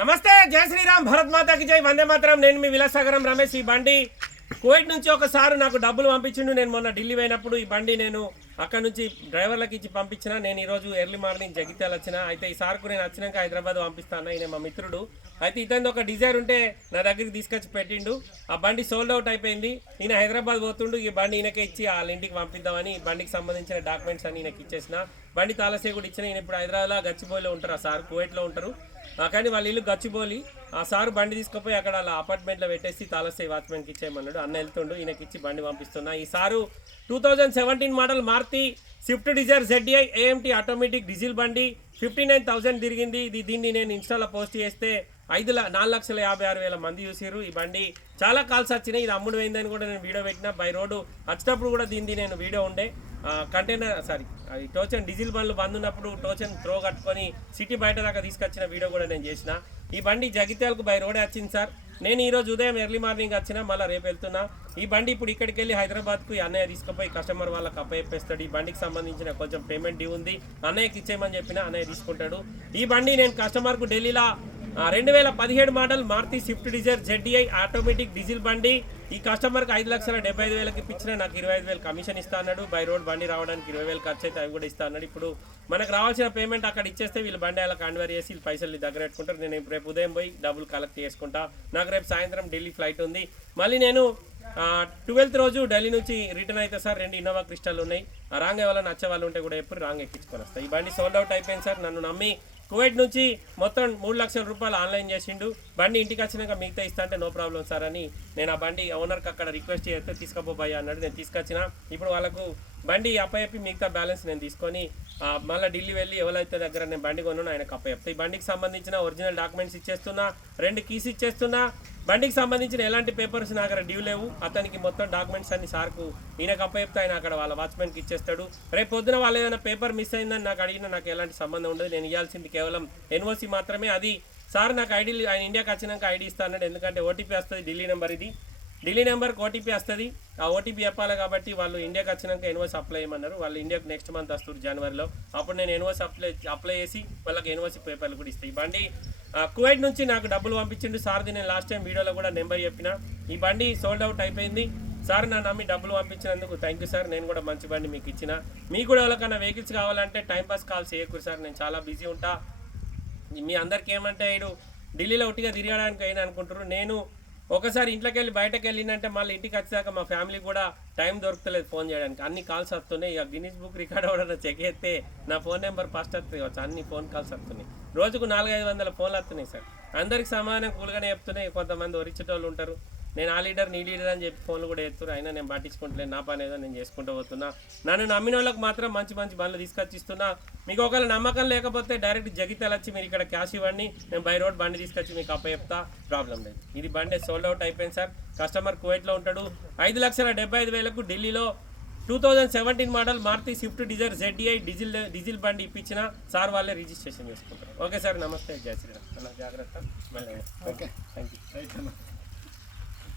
నమస్తే జయ శ్రీరామ్ భరత్ మాతాకి జై వందే మాత్రం. నేను మీ విలాసాగరం రమేష్ ఈ బండి. కోవిడ్ నుంచి ఒకసారి నాకు డబ్బులు పంపించిండు. నేను మొన్న ఢిల్లీ పోయినప్పుడు ఈ బండి నేను అక్కడ నుంచి డ్రైవర్లకు ఇచ్చి పంపించిన. నేను ఈరోజు ఎర్లీ మార్నింగ్ జగిత్యాల వచ్చిన. అయితే ఈ సార్కు నేను వచ్చినాక హైదరాబాద్ పంపిస్తాను ఈయన మా మిత్రుడు. అయితే ఇతని ఒక డిజైర్ ఉంటే నా దగ్గరికి తీసుకొచ్చి పెట్టిండు. ఆ బండి సోల్డ్ అవుట్ అయిపోయింది. ఈయన హైదరాబాద్ పోతుండు. ఈ బండి ఈయనకే ఇచ్చి వాళ్ళ ఇంటికి పంపిద్దామని ఈ బండికి సంబంధించిన డాక్యుమెంట్స్ అని ఈయనకి ఇచ్చేసిన. బండి తాలసే కూడా ఇచ్చిన. ఈయన ఇప్పుడు హైదరాబాద్లో గచ్చిబోయిలో ఉంటారు. ఆ సార్ కువైట్లో ఉంటారు. కానీ వాళ్ళ ఇల్లు గచ్చిబోలి. ఆ సారు బండి తీసుకుపోయి అక్కడ వాళ్ళ అపార్ట్మెంట్లో పెట్టేసి తాలసే వాచ్మెన్కి ఇచ్చేయమన్నాడు. అన్న వెళ్తుండు ఈయనకి ఇచ్చి బండి పంపిస్తున్నా. ఈ sir two thousand seventeen model Maruti Swift Dzire ZI AMT automatic diesel బండి ఫిఫ్టీ నైన్ థౌసండ్ తిరిగింది. ఇది దీన్ని నేను ఇన్స్టాలో పోస్ట్ చేస్తే ఐదు నాలుగు లక్షల యాభై ఆరు వేల మంది చూసారు ఈ బండి. చాలా కాల్స్ వచ్చినాయి. ఇది అమ్ముడు పోయిందని కూడా నేను వీడియో పెట్టిన. బై రోడ్డు వచ్చినప్పుడు కూడా దీన్ని నేను వీడియో ఉండే. కంటైనర్ సారీ అది టోచన్ డీజిల్ బండ్లు బంద్ ఉన్నప్పుడు టోచన్ త్రో కట్టుకొని సిటీ బయట దాకా తీసుకొచ్చిన వీడియో కూడా నేను చేసిన. ఈ బండి జగిత్యాలకు బై రోడే వచ్చింది సార్? నేను ఈ రోజు ఉదయం ఎర్లీ మార్నింగ్ వచ్చిన మళ్ళీ రేపు వెళ్తున్నా. ఈ బండి ఇప్పుడు ఇక్కడికి వెళ్ళి హైదరాబాద్కు ఈ అన్నయ్య తీసుకుపోయి కస్టమర్ వాళ్ళకి అప్పచెప్పేస్తాడు. ఈ బండికి సంబంధించిన కొంచెం పేమెంట్ డ్యూ ఉంది. అన్నయ్యకి ఇచ్చేయమని చెప్పిన అన్నయ్య తీసుకుంటాడు. ఈ బండి నేను కస్టమర్కు ఢిల్లీలో రెండు వేల పదిహేడు model Maruti Swift Dzire ZDI automatic diesel బండి. ఈ కస్టమర్కి ఐదు లక్షల డెబ్బై ఐదు వేలకి ఇప్పించిన నాకు ఇరవై ఐదు వేలు కమిషన్ ఇస్తా అన్నాడు. బై రోడ్ బండి రావడానికి ఇరవై వేలు ఖర్చు అయితే అవి కూడా ఇస్తా అన్నాడు. ఇప్పుడు మనకు రావాల్సిన పేమెంట్ అక్కడ ఇచ్చేస్తే వీళ్ళు బండి అలా కన్వర్ చేసి వీళ్ళు పైసలు దగ్గర పెట్టుకుంటారు. నేను ఇప్పుడు రేపు ఉదయం పోయి డబ్బులు కలెక్ట్ చేసుకుంటా. నాకు రేపు సాయంత్రం ఢిల్లీ ఫ్లైట్ ఉంది. మళ్ళీ నేను ట్వెల్త్ రోజు ఢిల్లీ నుంచి రిటర్న్ అయితే సార్ రెండు ఇన్నోవా క్రిస్టల్ ఉన్నాయి. ఆ రాంగ్ ఎవరైనా నచ్చే వాళ్ళు ఉంటే కూడా ఎప్పుడు రాంగ్ ఎక్కించుకొని వస్తాయి ఈ బండి సోల్డ్ అవుట్ అయిపోయింది సార్. నన్ను నమ్మి కువైట్ నుంచి మొత్తం మూడు లక్షల రూపాయలు ఆన్లైన్ చేసిండు. బండి ఇంటికి వచ్చినాక మిగతా ఇస్తా అంటే నో ప్రాబ్లం సార్ అని నేను ఆ బండి ఓనర్కి అక్కడ రిక్వెస్ట్ చేస్తే తీసుకుపోయి అన్నాడు. నేను తీసుకొచ్చిన. ఇప్పుడు వాళ్ళకు బండి అప్పయప్పి మిగతా బ్యాలెన్స్ నేను తీసుకొని మళ్ళీ ఢిల్లీ వెళ్ళి ఎవరైతే దగ్గర నేను బండి కొన్నాను ఆయనకు అప్పచెప్తా ఈ బండికి సంబంధించిన ఒరిజినల్ డాక్యుమెంట్స్ ఇచ్చేస్తున్నా రెండు కీస్ ఇచ్చేస్తున్నా. బండికి సంబంధించిన ఎలాంటి పేపర్స్ నా దగ్గర డ్యూ లేవు. అతనికి మొత్తం డాక్యుమెంట్స్ అన్ని సార్కు ఈయనకు అప్పచెప్తే ఆయన అక్కడ వాళ్ళ వాచ్మెన్కి ఇచ్చేస్తాడు. రేపు పొద్దున వాళ్ళు ఏదైనా పేపర్ మిస్ అయిందని నాకు అడిగినా నాకు ఎలాంటి సంబంధం ఉండదు. నేను ఇవ్వాల్సింది కేవలం ఎన్ఓసి మాత్రమే. అది సార్ నాకు ఐడి ఆయన ఇండియాకి వచ్చినాక ఐడి ఇస్తా అన్నాడు. ఎందుకంటే ఓటీపీ వస్తుంది ఢిల్లీ నెంబర్ ఇది. ఢిల్లీ నెంబర్కి ఓటీపీ వస్తుంది. ఆ ఓటీపీ చెప్పాలి కాబట్టి వాళ్ళు ఇండియాకి వచ్చినాక ఎన్ఓసి అప్లై చేయమన్నారు. వాళ్ళు ఇండియాకి నెక్స్ట్ మంత్ వస్తారు జనవరిలో. అప్పుడు నేను ఎన్ఓసి అప్లై అప్లై చేసి వాళ్ళకి ఎన్ఓసి పేపర్లు కూడా ఇస్తాయి ఈ బండి కువైట్ నుంచి నాకు డబ్బులు పంపించిండు. సార్ది నేను లాస్ట్ టైం వీడియోలో కూడా నెంబర్ చెప్పిన. ఈ బండి సోల్డ్ అవుట్ అయిపోయింది. సార్ నా నమ్మి డబ్బులు పంపించినందుకు థ్యాంక్ యూ సార్. నేను కూడా మంచి బండి మీకు ఇచ్చిన. మీకు కూడా ఎవరికైనా వెహికల్స్ కావాలంటే టైంపాస్ కాల్స్ కాల్ చేయకూడదు సార్. నేను చాలా బిజీ ఉంటా. మీ అందరికి ఏమంటే ఇడు ఢిల్లీలో ఒట్టిగా తిరగడానికి అయినా అనుకుంటారు నేను ఒకసారి ఇంట్లోకి వెళ్ళి బయటకు వెళ్ళినంటే మళ్ళీ ఇంటికి వచ్చాక మా ఫ్యామిలీ కూడా టైం దొరుకుతలేదు ఫోన్ చేయడానికి. అన్ని కాల్స్ వస్తున్నాయి. ఇక గిన్నీస్ బుక్ రికార్డ్ అవ్వడం చెక్ చేస్తే నా ఫోన్ నెంబర్ ఫస్ట్ వస్తుంది అన్ని ఫోన్ కాల్స్ వస్తున్నాయి. రోజుకు నాలుగైదు వందల ఫోన్లు వస్తున్నాయి సార్. అందరికి సమానం కూలుగానే చెప్తున్నాయి. కొంతమంది ఒరిచేటోళ్ళు ఉంటారు. నేను ఆ లీడర్ నీ లీడర్ అని చెప్పి ఫోన్లు కూడా ఎత్తురు. అయినా నేను పట్టించుకుంటలేను నా పని ఏదో నేను చేసుకుంటూ పోతున్నా. నన్ను నమ్మిన వాళ్ళకి మాత్రం మంచి మంచి బండ్లు తీసుకొచ్చి ఇస్తున్నా మీకు ఒకవేళ నమ్మకం లేకపోతే డైరెక్ట్ జగిత్యాల వచ్చి మీరు ఇక్కడ క్యాష్ ఇవ్వండి. నేను బై రోడ్ బండి తీసుకొచ్చి మీకు అప్ప చెప్తా ప్రాబ్లం లేదు. ఇది బండి సోల్డ్ అవుట్ అయిపోయింది సార్. కస్టమర్ కువైట్లో ఉంటాడు. ఐదు లక్షల డెబ్బై ఐదు వేలకు ఢిల్లీలో two thousand seventeen model Maruti Swift Dzire ZDI diesel diesel బండి ఇప్పించిన సార్ వాళ్ళే రిజిస్ట్రేషన్ చేసుకుంటారు. ఓకే సార్ నమస్తే. జయ శ్రీరామ్. అన్న జాగ్రత్త. మళ్ళీ ఓకే. Thank you